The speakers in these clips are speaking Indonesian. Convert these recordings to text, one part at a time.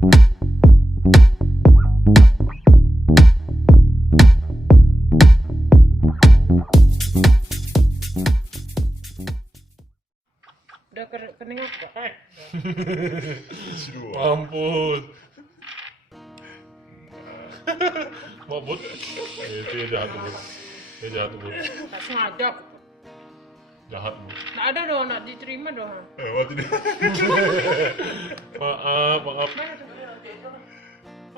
Udah kening apa? Mampus. Mabut. Dia jahat tuh. Dia jahat tuh. Tak sengaja. Jahat bu. Nggak ada dong, nggak diterima dong. Mati dia. Maaf.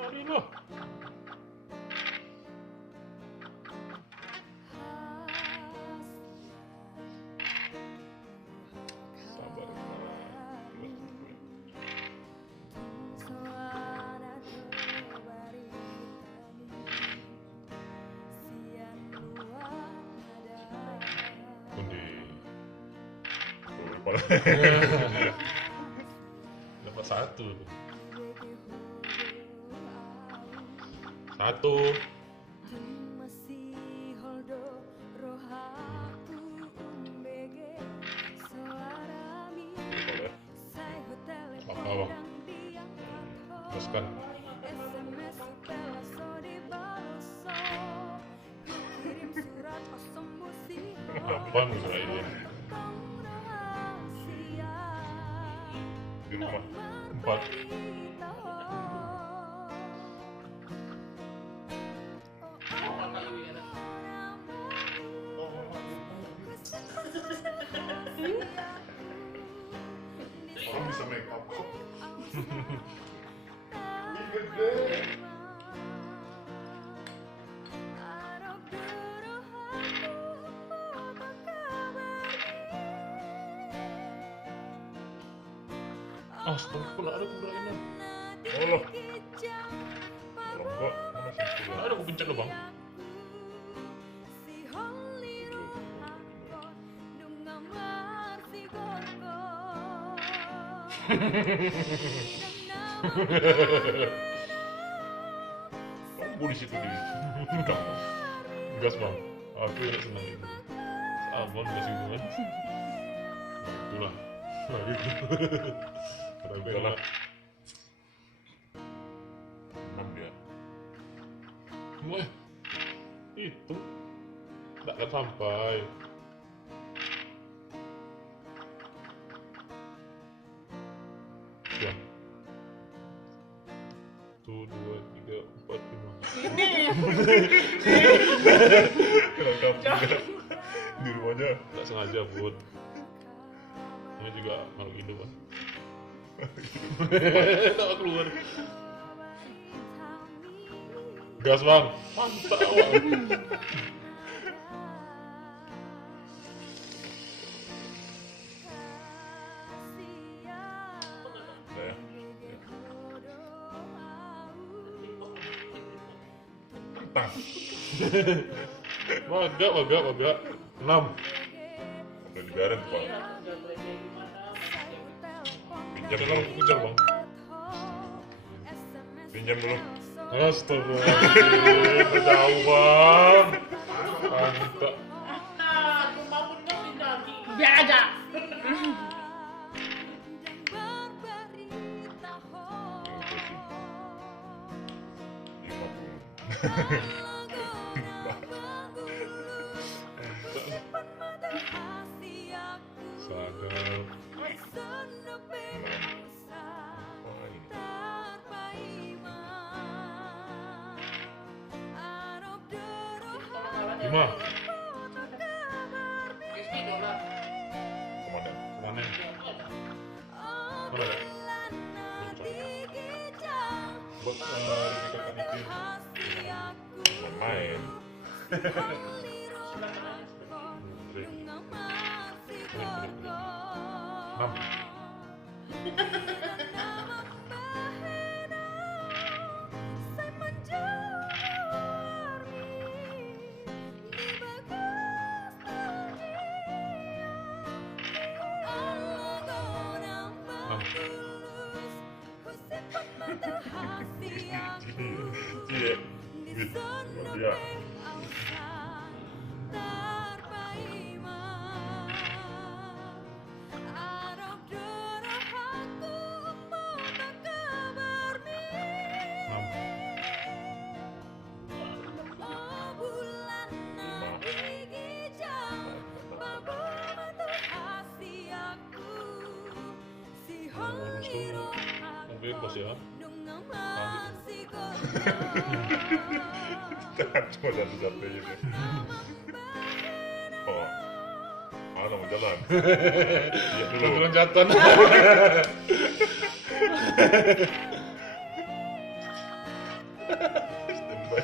Aduh lah. Sabar. Dapat satu. Apa? Teruskan. Apa misalnya ini? Di rumah 4. Orang bisa make up kok. Ini gede. Astagfirullah, ada kurainnya. Allah. Kalau enggak, mana sih? Ada aku pencet loh bang. Kamu di situ di kamu. Gas bang. Aku yang senang itu. Abang gas itu kan. Itulah. Nah gitu. Ada bela. 6 dia. Wah. Itu. Tak akan sampai. Ya. 1, 2, 3, 4, 5. Ini. Rekam juga. Di rumahnya nggak sengaja buat. Ini juga makhluk hidup kan. Tak keluar. Gas bang. Mantap bang. Magak. 6. Udah dibiarin tuh pak. Pinjam dulu, pinjam bang. Pinjam dulu. Astagfirullahaladzim, jauh bang. Mantap. Biar aja. Sadar. Lima. Komandan. Mana? Mana? Buat rekan itu. Main. Ya. bebas ya. Jangan cuma satu-satu aja deh. Oh, mana mau jalan? Iya dulu. Loncatan. Standby.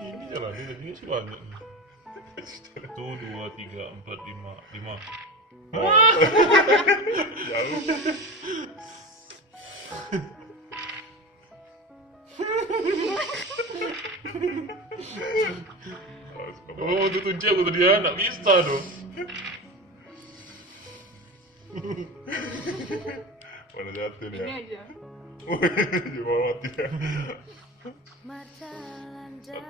Ini jalan ini tadi sih banyak. 1, 2, 3, 4, 5, 5. Jauh. Oh, itu kunci aku tadi ya, nggak bisa dong. Mana jatuh nih ya? Ini aja. Coba mati ya. 1,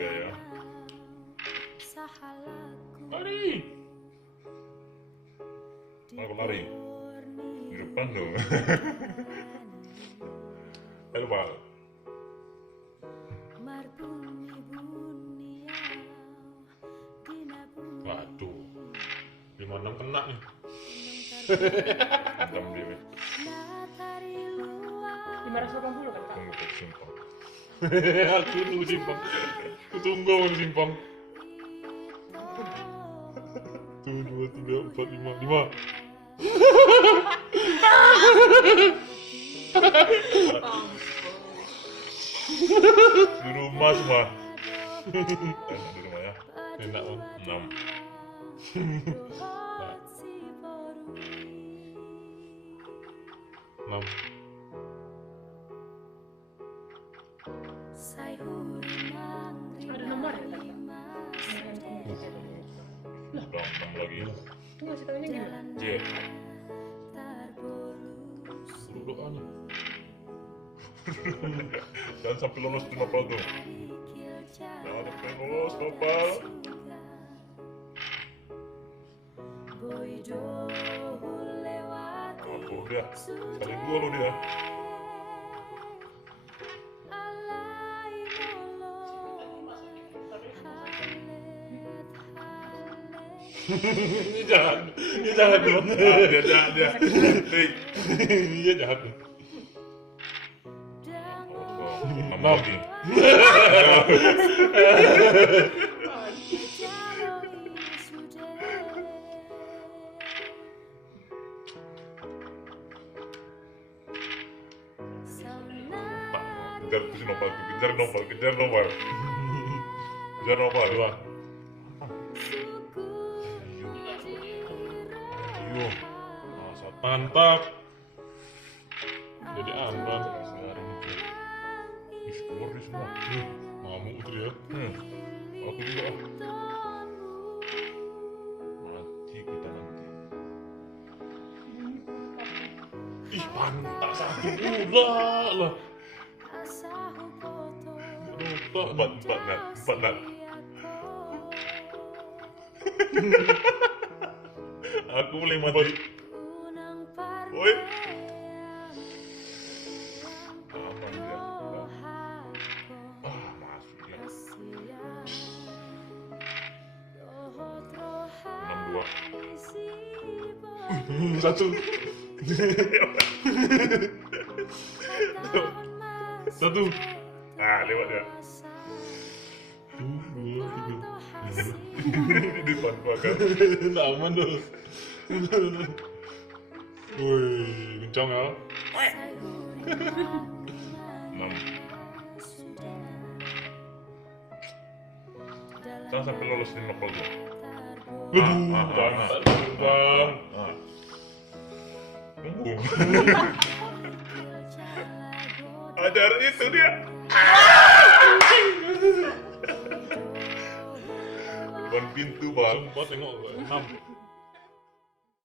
3 ya. Mari. Aku lari. Di depan dong. Ayo Pak. Waduh. 56 kena nih. Hitam dia nih. 580 kan, Kak? Tunggu ke simpang. Aku nunggu simpang. Aku tunggu mau simpang. 1, 2, 3, 4, 5, 5. Di rumah semua. Enak di rumah ya. Enak om. 6. Nah, 6. Ada nomor ya, Kak? Udah 6 lagi. Itu ngasih taunya gimana? J. Suruh doa nih. Jangan sampai lolos di nopal tuh. Jangan sampai lolos nopal. Aku dia. Kali 2 lo dia. Ini jahat dong. Dia. Hei. Iya jahat. Oh, 6 lagi. Kejar tuh si nopal tuh. Kejar nopal. Kejar nopal. Kejar nopal. 2. Ayo. Nah, 1. Mantap. Jadi aman. Sekarang itu. Ih, keluar dia semua. Ngamuk tuh ya. Aku juga. Mati kita nanti. Ih, pantas satu pula lah. Lupa. 4 nat. Aku boleh mati. Woi. Aman dia. Masuk dia. 62. 1. 1. Lewat dia. 2, 3. Di depan gua kan. Nggak aman dong. Woi, kencang ya. 6. Jangan sampai lolos di nopal tuh. Aduh, bang. Tunggu. Ajar itu dia. Depan pintu bang. Sumpah tengok 6.